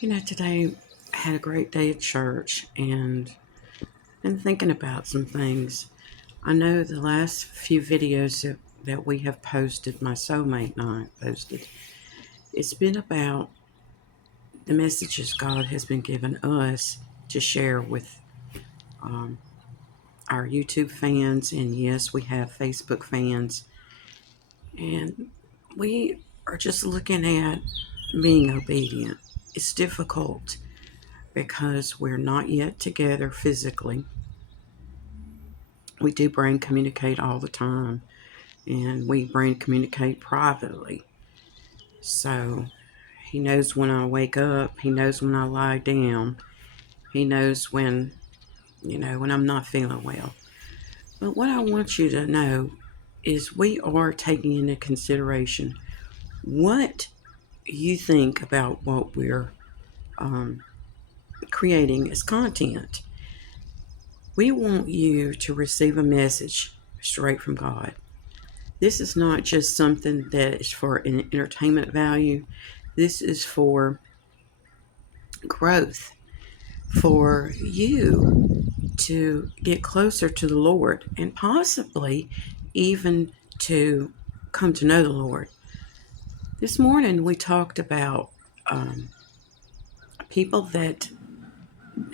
Today I had a great day at church and been thinking about some things. I know the last few videos that we have posted, my soulmate and I posted, it's been about the messages God has been giving us to share with um, our YouTube fans, and yes, we have Facebook fans, and we are just looking at being obedient. It's difficult because we're not yet together physically. We do brain communicate all the time, and we brain communicate privately. So he knows when I wake up, he knows when I lie down, he knows when I'm not feeling well. But what I want you to know is we are taking into consideration what you think about what we're um, creating as content. We want you to receive a message straight from God. This is not just something that is for an entertainment value. This is for growth, for you to get closer to the Lord and possibly even to come to know the Lord. This morning we talked about people that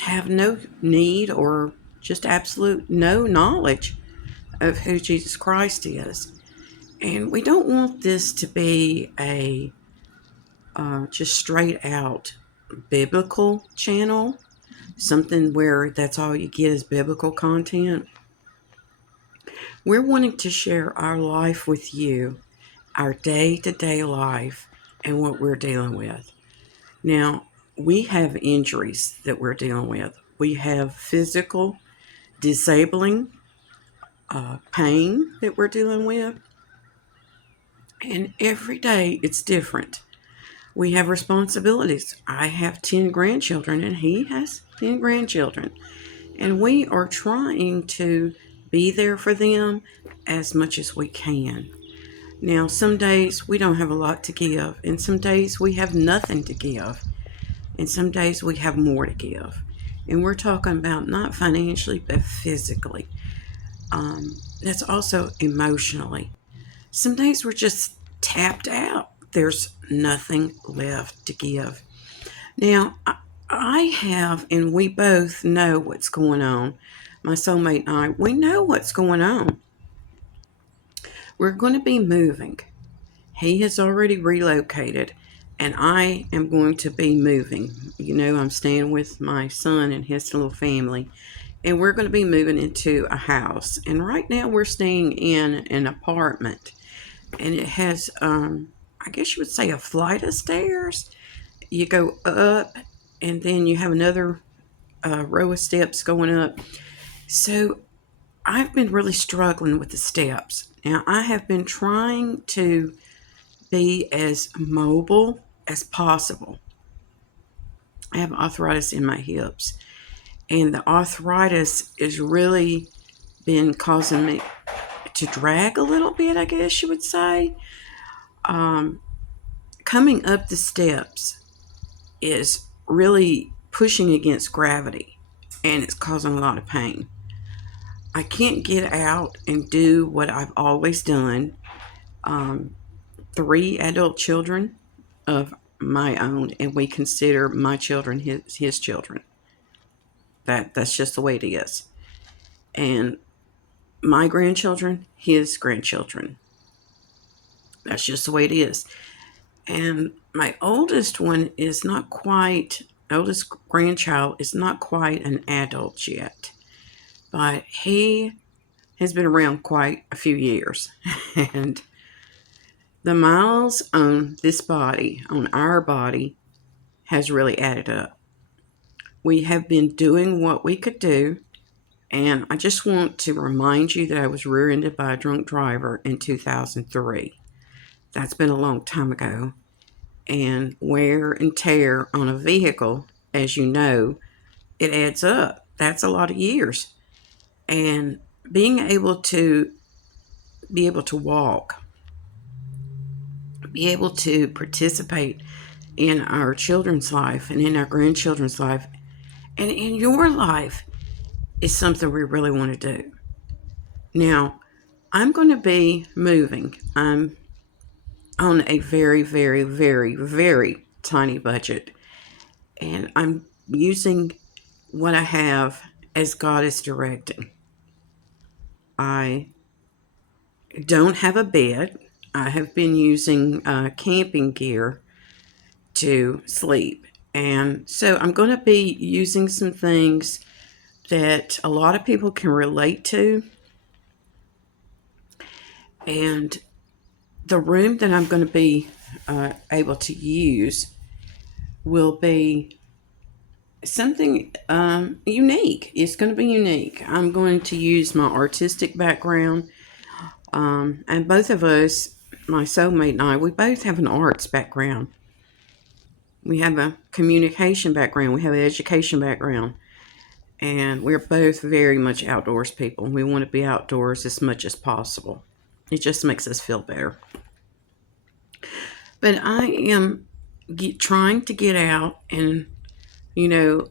have no need or just absolute no knowledge of who Jesus Christ is. And we don't want this to be a just straight out biblical channel, something where that's all you get is biblical content. We're wanting to share our life with you, our day to day life, and what we're dealing with. Now, we have injuries that we're dealing with, we have physical, disabling pain that we're dealing with, and every day it's different. We have responsibilities. I have 10 grandchildren, and he has 10 grandchildren. And we are trying to be there for them as much as we can. Now, some days we don't have a lot to give, and some days we have nothing to give, and some days we have more to give. And we're talking about not financially, but physically. That's also emotionally. Some days we're just tapped out. There's nothing left to give. Now, I have, and we both know what's going on. My soulmate and I, we know what's going on. We're going to be moving. He has already relocated, and I am going to be moving. I'm staying with my son and his little family, and we're going to be moving into a house. And right now, we're staying in an apartment, and it has, I guess you would say, a flight of stairs. You go up, and then you have another row of steps going up. So I've been really struggling with the steps. Now, I have been trying to be as mobile as possible. I have arthritis in my hips, and the arthritis has really been causing me to drag a little bit, I guess you would say. Um, Coming up the steps is really pushing against gravity, and it's causing a lot of pain. I can't get out and do what I've always done. Um, 3 adult children of my own, and we consider my children his children. That's just the way it is. And my grandchildren, his grandchildren. That's just the way it is. And my oldest one is not quite, oldest grandchild is not quite an adult yet, but he has been around quite a few years. And the miles on this body, on our body, has really added up. We have been doing what we could do, and I just want to remind you that I was rear-ended by a drunk driver in 2003. That's been a long time ago, and wear and tear on a vehicle, as you know, it adds up. That's a lot of years. And being able to walk, be able to participate in our children's life and in our grandchildren's life and in your life is something we really want to do. Now, I'm going to be moving. I'm on a very, very, very, very tiny budget, and I'm using what I have as God is directing. I don't have a bed. I have been using camping gear to sleep. And so I'm going to be using some things that a lot of people can relate to. And the room that I'm going to be able to use will be something unique. It's going to be unique. I'm going to use my artistic background. And both of us, my soulmate and I, we both have an arts background. We have a communication background. We have an education background. And we're both very much outdoors people. We want to be outdoors as much as possible. It just makes us feel better. But I am trying to get out and, you know,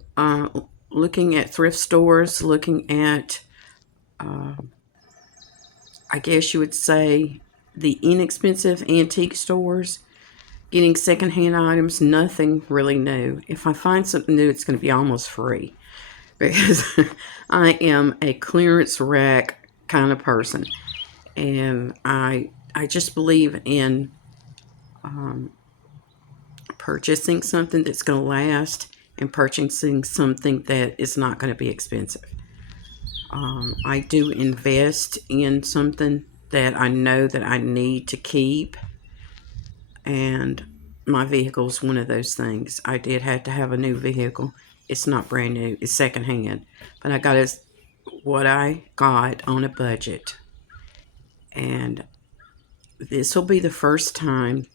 looking at thrift stores, looking at, I guess you would say, the inexpensive antique stores, getting secondhand items, nothing really new. If I find something new, it's going to be almost free because I am a clearance rack kind of person. And I just believe in purchasing something that's going to last and purchasing something that is not going to be expensive. I do invest in something that I know that I need to keep, and my vehicle is one of those things. I did have to have a new vehicle. It's not brand new, it's secondhand, but I got what I got on a budget. And this will be the first time,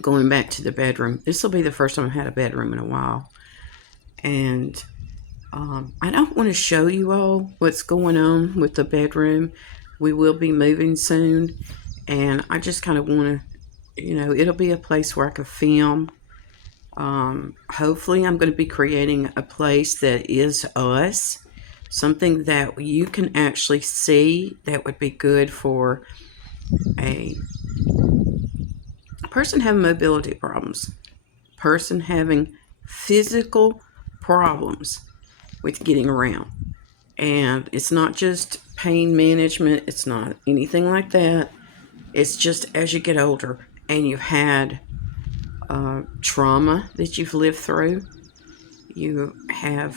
going back to the bedroom, this will be the first time I've had a bedroom in a while. And I don't want to show you all what's going on with the bedroom. We will be moving soon. And I just kind of want to, it'll be a place where I can film. Hopefully, I'm going to be creating a place that is us. Something that you can actually see that would be good for a person having mobility problems, person having physical problems with getting around. And it's not just pain management, it's not anything like that. It's just as you get older and you've had trauma that you've lived through, you have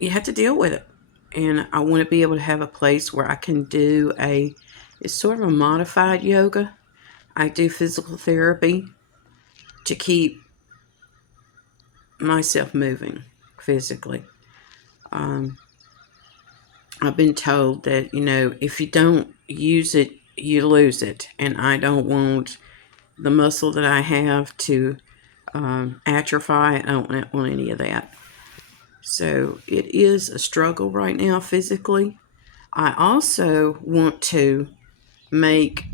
to deal with it. And I want to be able to have a place where I can do it's sort of a modified yoga. I do physical therapy to keep myself moving physically. I've been told that, if you don't use it, you lose it. And I don't want the muscle that I have to atrophy. I don't want any of that. So it is a struggle right now physically. I also want to make,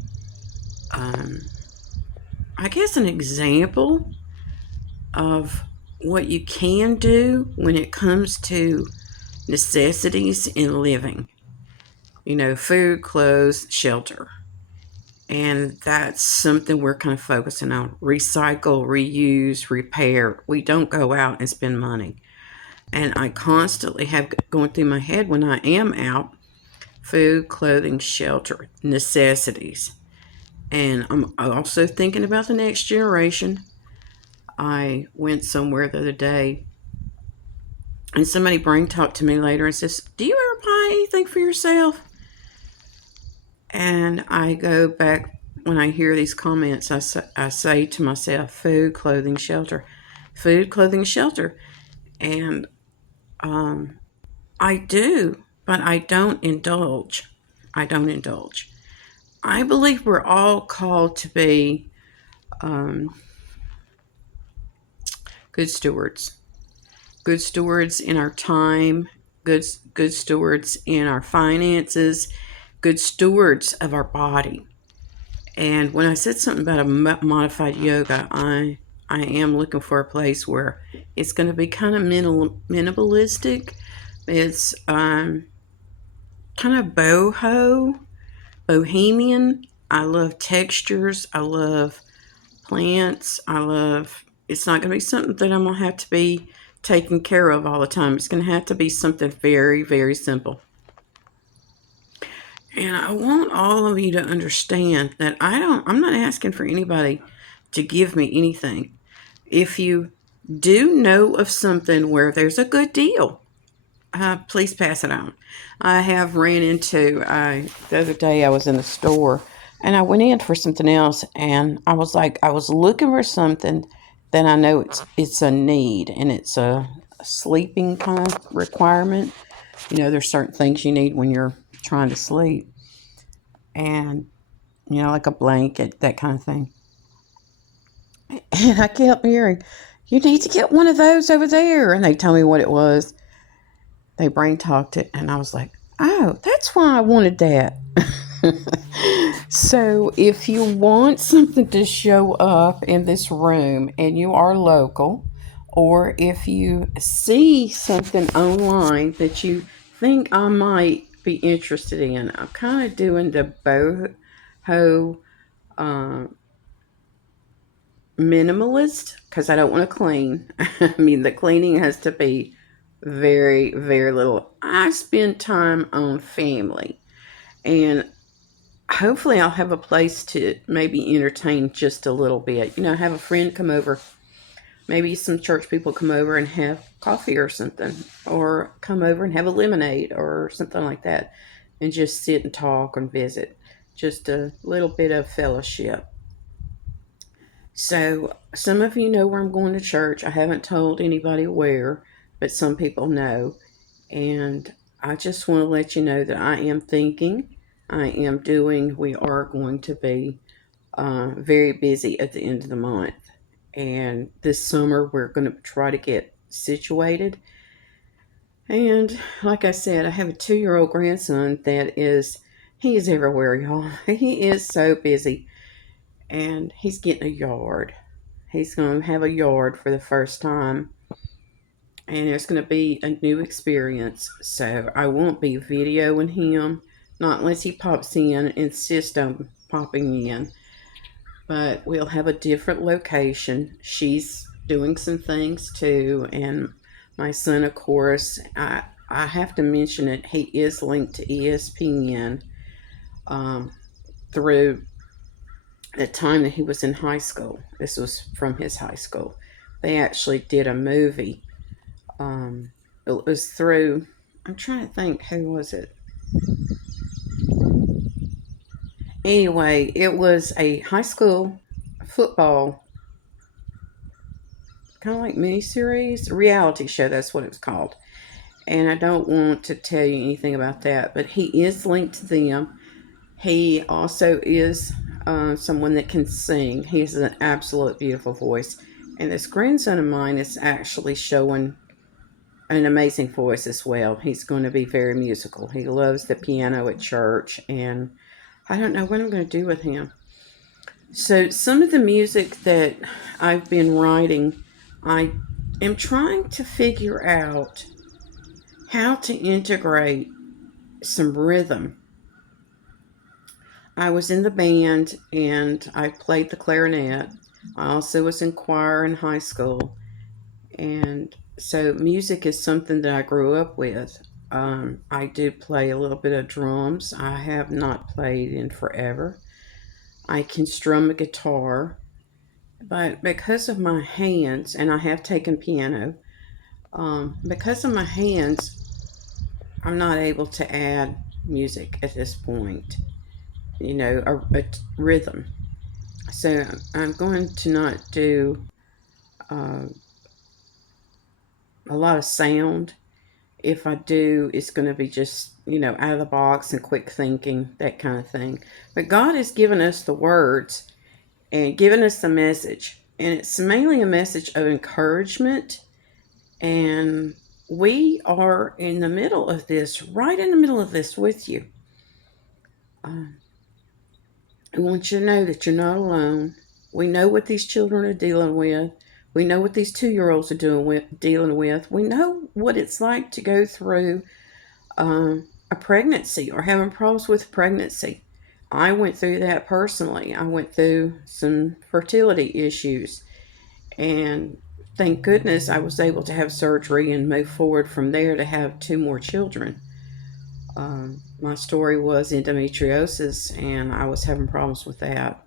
I guess, an example of what you can do when it comes to necessities in living. Food, clothes, shelter. And that's something we're kind of focusing on. Recycle, reuse, repair. We don't go out and spend money. And I constantly have going through my head when I am out, food, clothing, shelter, necessities. And I'm also thinking about the next generation. I went somewhere the other day and somebody brain talked to me later and says, "Do you ever buy anything for yourself?" And I go back, when I hear these comments, I say to myself, food, clothing, shelter. Food, clothing, shelter. And I do, but I don't indulge. I don't indulge. I believe we're all called to be good stewards. Good stewards in our time, good stewards in our finances, good stewards of our body. And when I said something about a modified yoga, I I am looking for a place where it's going to be kind of minimalistic. It's kind of bohemian. I love textures. I love plants. I love. It's not going to be something that I'm going to have to be taken care of all the time. It's going to have to be something very, very simple. And I want all of you to understand that I'm not asking for anybody to give me anything. If you do know of something where there's a good deal, please pass it on. I have ran into, the other day I was in the store and I went in for something else, and I was like, I was looking for something that I know it's a need, and it's a sleeping kind of requirement. There's certain things you need when you're trying to sleep, and like a blanket, that kind of thing. And I kept hearing, you need to get one of those over there. And they tell me what it was. They brain talked it. And I was like, oh, that's why I wanted that. So if you want something to show up in this room and you are local, or if you see something online that you think I might be interested in, I'm kind of doing the boho uh, minimalist because I don't want to clean. I mean, the cleaning has to be very, very little. I spend time on family, and hopefully, I'll have a place to maybe entertain just a little bit. Have a friend come over, maybe some church people come over and have coffee or something, or come over and have a lemonade or something like that, and just sit and talk and visit. Just a little bit of fellowship. So, some of you know where I'm going to church. I haven't told anybody where, but some people know. And I just want to let you know that I am thinking, I am doing, we are going to be very busy at the end of the month. And this summer, we're going to try to get situated. And like I said, I have a 2-year-old grandson he is everywhere, y'all. He is so busy. And he's getting a yard. He's going to have a yard for the first time, and it's going to be a new experience. So I won't be videoing him, not unless he pops in, insist on popping in. But we'll have a different location. She's doing some things too, and my son, of course, I have to mention it. He is linked to ESPN through the time that he was in high school. This was from his high school. They actually did a movie. It was through, I'm trying to think, who was it? Anyway, it was a high school football, kind of like miniseries, reality show. That's what it was called. And I don't want to tell you anything about that, but he is linked to them. He also is someone that can sing. He has an absolute beautiful voice. And this grandson of mine is actually showing an amazing voice as well. He's going to be very musical. He loves the piano at church, and I don't know what I'm going to do with him. So, some of the music that I've been writing, I am trying to figure out how to integrate some rhythm. I was in the band and I played the clarinet. I also was in choir in high school. And so music is something that I grew up with. I do play a little bit of drums. I have not played in forever. I can strum a guitar, but because of my hands, and I have taken piano, because of my hands, I'm not able to add music at this point, a rhythm. So I'm going to not do uh, a lot of sound. If I do, it's going to be just, out of the box and quick thinking, that kind of thing. But God has given us the words and given us the message. And it's mainly a message of encouragement. And we are in the middle of this, right in the middle of this with you. I want you to know that you're not alone. We know what these children are dealing with. We know what these 2 year olds are dealing with. We know what it's like to go through a pregnancy or having problems with pregnancy. I went through that personally. I went through some fertility issues, and thank goodness I was able to have surgery and move forward from there to have 2 more children. My story was endometriosis, and I was having problems with that.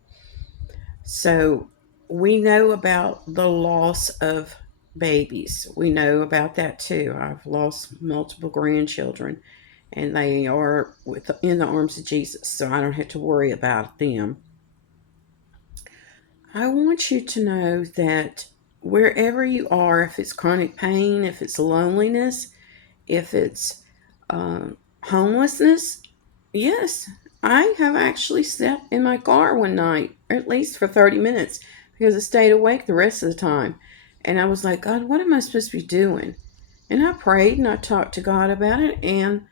So we know about the loss of babies. We know about that too. I've lost multiple grandchildren, and they are in the arms of Jesus, so I don't have to worry about them. I want you to know that wherever you are, if it's chronic pain, if it's loneliness, if it's homelessness, yes, I have actually sat in my car one night, at least for 30 minutes, because I stayed awake the rest of the time. And I was like, God, what am I supposed to be doing? And I prayed and I talked to God about it, and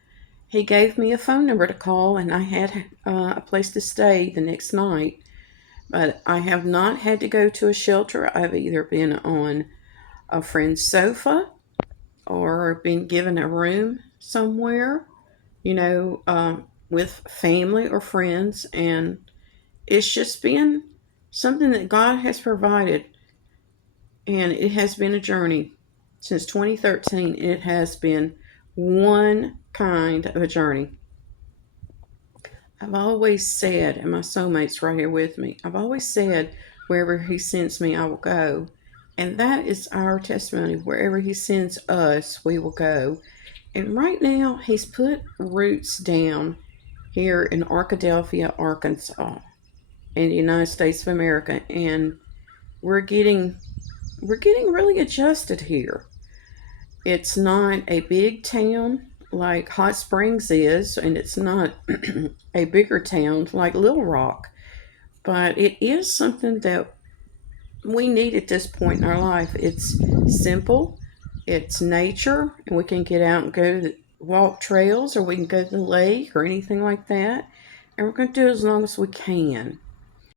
He gave me a phone number to call, and I had a place to stay the next night. But I have not had to go to a shelter. I've either been on a friend's sofa or been given a room somewhere, with family or friends. And it's just been something that God has provided. And it has been a journey since 2013. It has been one kind of a journey. I've always said, and my soulmate's right here with me, I've always said, wherever He sends me, I will go. And that is our testimony. Wherever He sends us, we will go. And right now, He's put roots down here in Arkadelphia, Arkansas, in the United States of America, and we're getting we're getting really adjusted here. It's not a big town like Hot Springs is, and it's not a bigger town like Little Rock, but it is something that we need at this point in our life. It's simple, it's nature, and we can get out and go to walk trails, or we can go to the lake or anything like that. And we're going to do it as long as we can.